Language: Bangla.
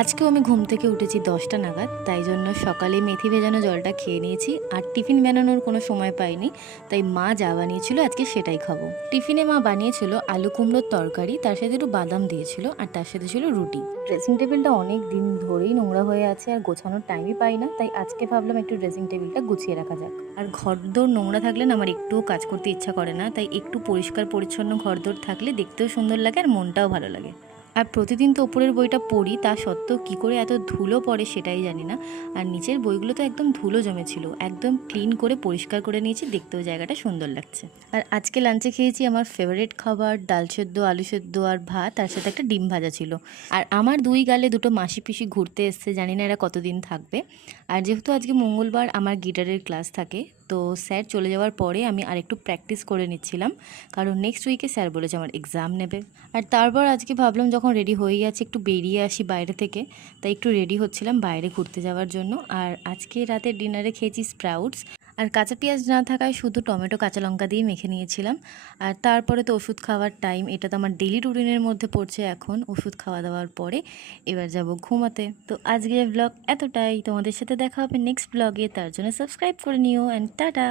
আজকেও আমি ঘুম থেকে উঠেছি 10টা নাগাদ, তাই জন্য সকালে মেথি ভেজানো জলটা খেয়ে নিয়েছি। আর টিফিন বানানোর কোনো সময় পাইনি, তাই মা যা বানিয়েছিল আজকে সেটাই খাবো। টিফিনে মা বানিয়েছিল আলু কুমড়োর তরকারি, তার সাথে একটু বাদাম দিয়েছিল, আর তার সাথে ছিল রুটি। ড্রেসিং টেবিলটা অনেক দিন ধরেই নোংরা হয়ে আছে আর গোছানোর টাইমই পাই না, তাই আজকে ভাবলাম একটু ড্রেসিং টেবিলটা গুছিয়ে রাখা যাক। আর ঘরদোর নোংরা থাকলে না আমার একটুও কাজ করতে ইচ্ছা করে না, তাই একটু পরিষ্কার পরিচ্ছন্ন ঘরদোর থাকলে দেখতেও সুন্দর লাগে আর মনটাও ভালো লাগে। আর প্রতিদিন তো ওপরের বইটা পড়ি, তা সত্ত্বেও কী করে এত ধুলো পড়ে সেটাই জানি না। আর নিচের বইগুলো তো একদম ধুলো জমেছিল, একদম ক্লিন করে পরিষ্কার করে নিয়েছি, দেখতেও জায়গাটা সুন্দর লাগছে। আর আজকে লাঞ্চে খেয়েছি আমার ফেভারিট খাবার, ডাল সেদ্ধ, আলু সেদ্ধ আর ভাত, তার সাথে একটা ডিম ভাজা ছিল। আর আমার দুই গালে দুটো মাসি পিসি ঘুরতে এসছে, জানি না এরা কতদিন থাকবে। আর যেহেতু আজকে মঙ্গলবার আমার গিটারের ক্লাস থাকে, তো স্যার চলে যাওয়ার পরে আমি আরেকটু প্র্যাকটিস করে নিচ্ছিলাম, কারণ নেক্সট উইকে স্যার বলেছে আমার এক্সাম নেবে। আর তারপর আজকে ভাবলাম যখন রেডি হয়ে গেছে একটু বেরিয়ে আসি বাইরে থেকে, তাই একটু রেডি হচ্ছিলাম বাইরে ঘুরতে যাওয়ার জন্য। আর আজকে রাতের ডিনারে খেয়েছি স্প্রাউটস, আর কাঁচা পেঁয়াজ না থাকায় শুধু টমেটো কাঁচা লঙ্কা দিয়ে মেখে নিয়েছিলাম। আর তারপরে তো ওষুধ খাওয়ার টাইম, এটা তো আমার ডেলি রুটিনের মধ্যে পড়ছে এখন। ওষুধ খাওয়া দাওয়ার পরে এবার যাব ঘুমাতে। তো আজকের ব্লগ এতটাই, তোমাদের সাথে দেখা হবে নেক্সট ব্লগে, তার জন্য সাবস্ক্রাইব করে নিও অ্যান্ড টাটা।